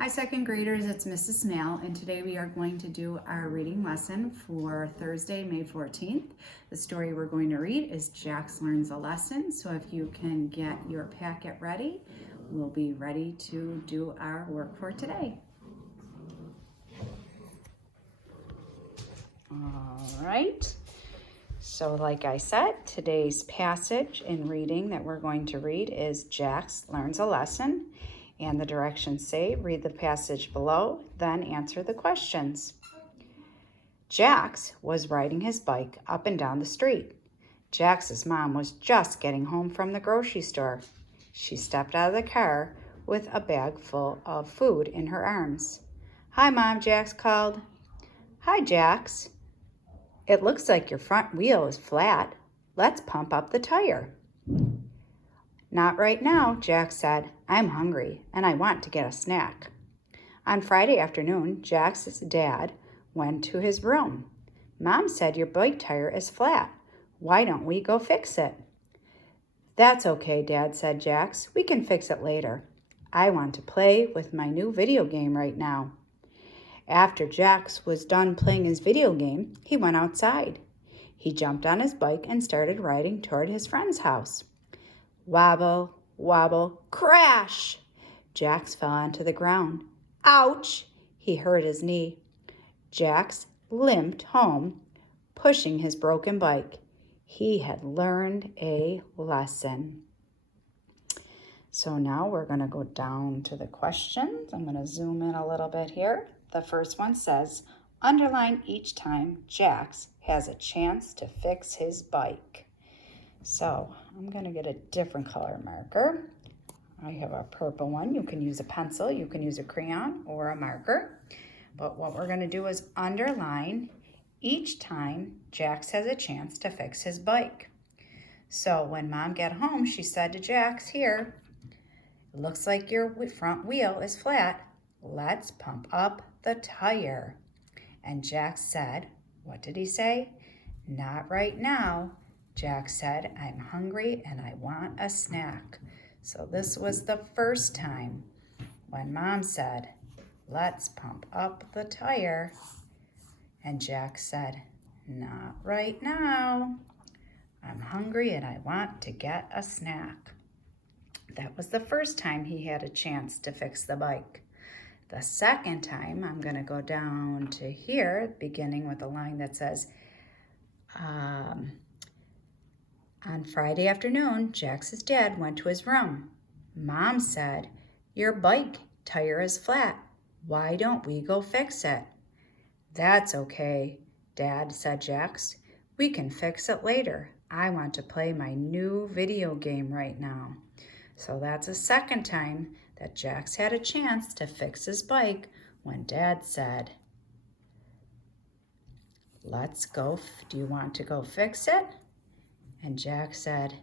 Hi, second graders, it's Mrs. Smale, and today we are going to do our reading lesson for Thursday, May 14th. The story we're going to read is Jax Learns a Lesson, so if you can get your packet ready, we'll be ready to do our work for today. All right, so like I said, today's passage in reading that we're going to read is Jax Learns a Lesson. And the directions say, read the passage below, then answer the questions. Jax was riding his bike up and down the street. Jax's mom was just getting home from the grocery store. She stepped out of the car with a bag full of food in her arms. "Hi, Mom," Jax called. "Hi, Jax. It looks like your front wheel is flat. Let's pump up the tire." "Not right now," Jax said. "I'm hungry and I want to get a snack." On Friday afternoon, Jax's dad went to his room. "Mom said your bike tire is flat. Why don't we go fix it?" "That's okay, Dad," said Jax. "We can fix it later. I want to play with my new video game right now." After Jax was done playing his video game, he went outside. He jumped on his bike and started riding toward his friend's house. Wobble, wobble, crash! Jax fell onto the ground. Ouch! He hurt his knee. Jax limped home, pushing his broken bike. He had learned a lesson. So now we're going to go down to the questions. I'm going to zoom in a little bit here. The first one says, underline each time Jax has a chance to fix his bike. So I'm going to get a different color marker. I have a purple one. You can use a pencil, you can use a crayon or a marker. But what we're going to do is underline each time Jax has a chance to fix his bike. So when Mom got home, she said to Jax, "Here, it looks like your front wheel is flat. Let's pump up the tire." And Jax said, what did he say? "Not right now." Jax said, "I'm hungry and I want a snack." So this was the first time when Mom said, "Let's pump up the tire." And Jax said, "Not right now. I'm hungry and I want to get a snack." That was the first time he had a chance to fix the bike. The second time, I'm going to go down to here, beginning with a line that says, on Friday afternoon, Jax's dad went to his room. Mom said, "Your bike tire is flat. Why don't we go fix it?" "That's okay, Dad," said Jax. "We can fix it later. I want to play my new video game right now." So that's the second time that Jax had a chance to fix his bike when Dad said, "Let's go. Do you want to go fix it?" And Jax said,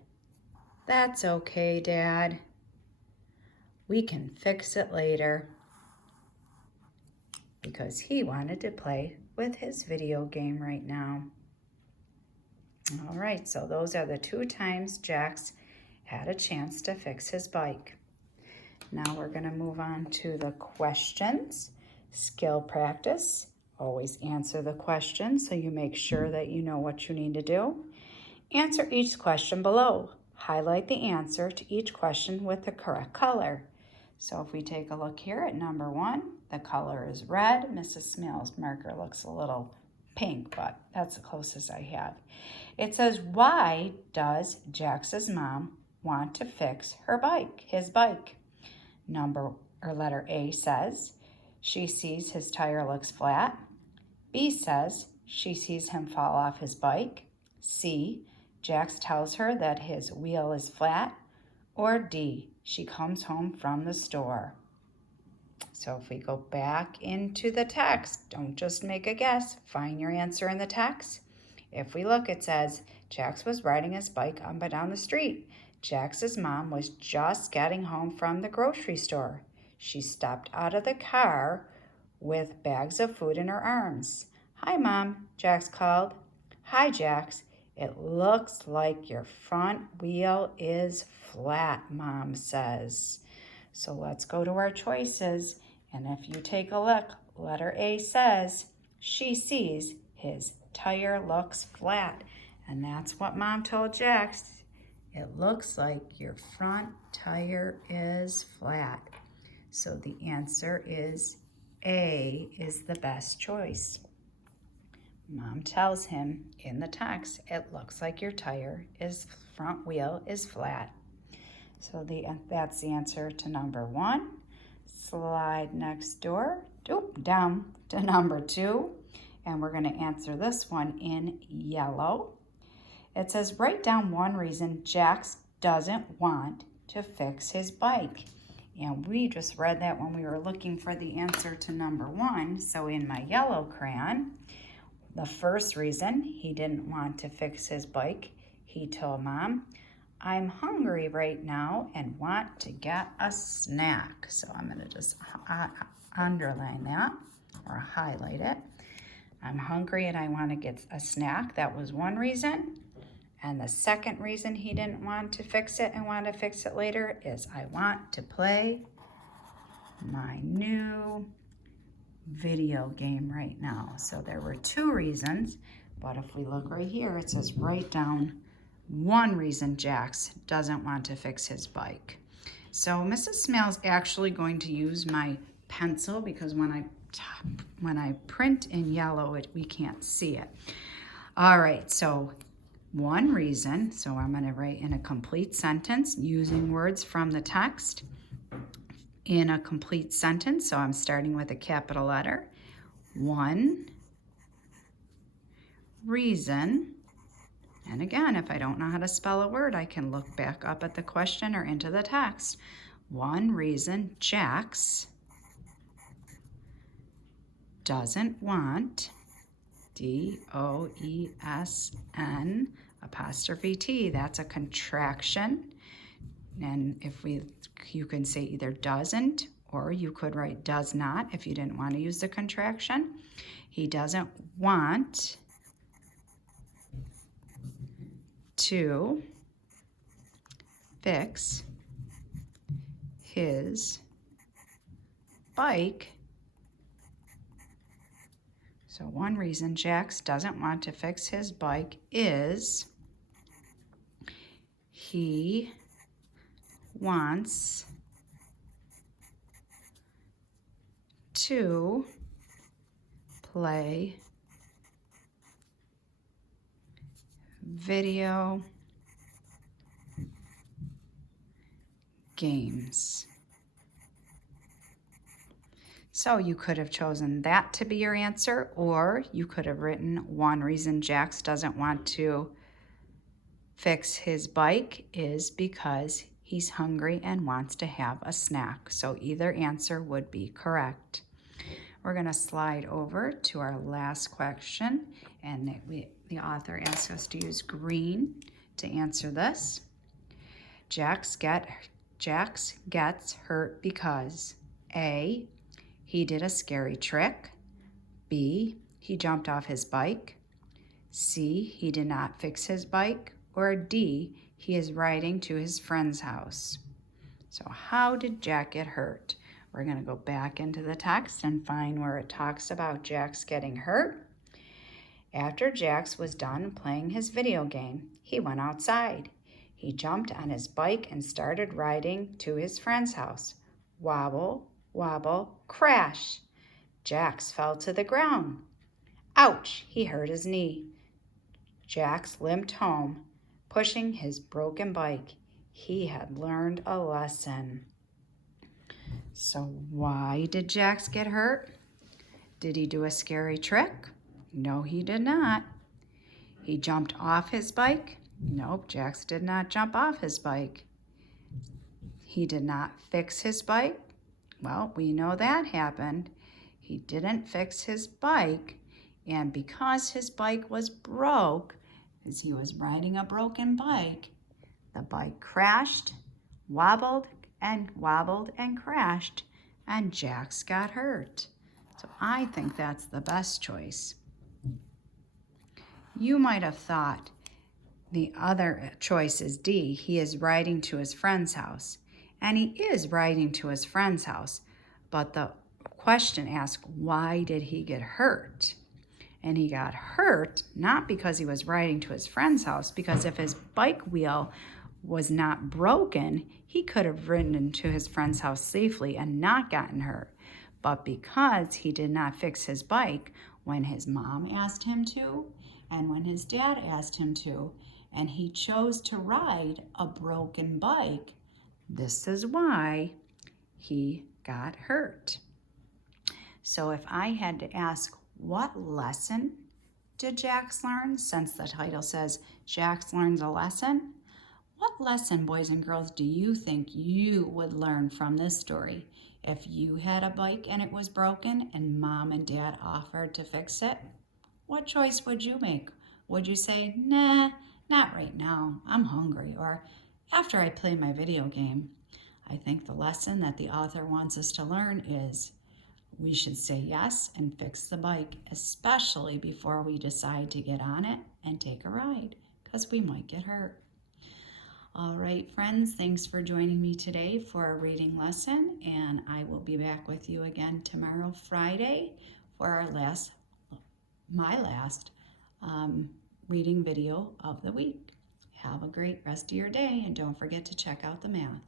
"That's okay, Dad. We can fix it later," because he wanted to play with his video game right now. All right, so those are the two times Jax had a chance to fix his bike. Now we're going to move on to the questions. Skill practice. Always answer the question so you make sure that you know what you need to do. Answer each question below. Highlight the answer to each question with the correct color. So if we take a look here at number 1, the color is red. Mrs. Smale's marker looks a little pink, but that's the closest I have. It says, why does Jax's mom want to fix his bike? Letter A says, she sees his tire looks flat. B says, she sees him fall off his bike. C, Jax tells her that his wheel is flat. Or D, she comes home from the store. So if we go back into the text, don't just make a guess, find your answer in the text. If we look, it says, Jax was riding his bike up and down the street. Jax's mom was just getting home from the grocery store. She stepped out of the car with bags of food in her arms. "Hi, Mom," Jax called. "Hi, Jax. It looks like your front wheel is flat," Mom says. So let's go to our choices. And if you take a look, letter A says, she sees his tire looks flat. And that's what Mom told Jax. It looks like your front tire is flat. So the answer is A is the best choice. Mom tells him in the text, it looks like your front wheel is flat. So that's the answer to number 1. Slide next door, down to number 2. And we're going to answer this one in yellow. It says, write down one reason Jax doesn't want to fix his bike. And we just read that when we were looking for the answer to number 1. So in my yellow crayon, the first reason he didn't want to fix his bike, he told Mom, I'm hungry right now and want to get a snack. So I'm going to just underline that or highlight it. I'm hungry and I want to get a snack. That was one reason. And the second reason he didn't want to fix it and want to fix it later is I want to play my new video game right now. So there were 2 reasons, but if we look right here, it says write down one reason Jax doesn't want to fix his bike. So Mrs. Smale's actually going to use my pencil because when I print in yellow, we can't see it. All right, so one reason, so I'm going to write in a complete sentence using words from the text in a complete sentence. So I'm starting with a capital letter. One reason, and again, if I don't know how to spell a word, I can look back up at the question or into the text. One reason Jax doesn't want, D-O-E-S-N apostrophe T, that's a contraction. And you can say either doesn't, or you could write does not if you didn't want to use the contraction. He doesn't want to fix his bike. So one reason Jax doesn't want to fix his bike is he wants to play video games. So you could have chosen that to be your answer, or you could have written one reason Jax doesn't want to fix his bike is because he's hungry and wants to have a snack. So either answer would be correct. We're going to slide over to our last question, and the author asks us to use green to answer this. Jax gets hurt because A, he did a scary trick. B, he jumped off his bike. C, he did not fix his bike. Or D, he is riding to his friend's house. So how did Jax get hurt? We're going to go back into the text and find where it talks about Jax getting hurt. After Jax was done playing his video game, he went outside. He jumped on his bike and started riding to his friend's house. Wobble, wobble, crash. Jax fell to the ground. Ouch, he hurt his knee. Jax limped home, pushing his broken bike. He had learned a lesson. So why did Jax get hurt? Did he do a scary trick? No, he did not. He jumped off his bike? Nope, Jax did not jump off his bike. He did not fix his bike? Well, we know that happened. He didn't fix his bike, and because his bike was broke, as he was riding a broken bike, the bike crashed, wobbled and crashed, and Jax got hurt. So I think that's the best choice. You might have thought the other choice is D, he is riding to his friend's house. And he is riding to his friend's house, but the question asked, why did he get hurt? And he got hurt not because he was riding to his friend's house, because if his bike wheel was not broken, he could have ridden into his friend's house safely and not gotten hurt. But because he did not fix his bike when his mom asked him to and when his dad asked him to, and he chose to ride a broken bike, this is why he got hurt. So if I had to ask, what lesson did Jax learn? Since the title says Jax learns a lesson, what lesson, boys and girls, do you think you would learn from this story? If you had a bike and it was broken and mom and dad offered to fix it, what choice would you make? Would you say, nah, not right now, I'm hungry, or after I play my video game? I think the lesson that the author wants us to learn is we should say yes and fix the bike, especially before we decide to get on it and take a ride, because we might get hurt. All right, friends, thanks for joining me today for a reading lesson, and I will be back with you again tomorrow, Friday, for my last reading video of the week. Have a great rest of your day, and don't forget to check out the math.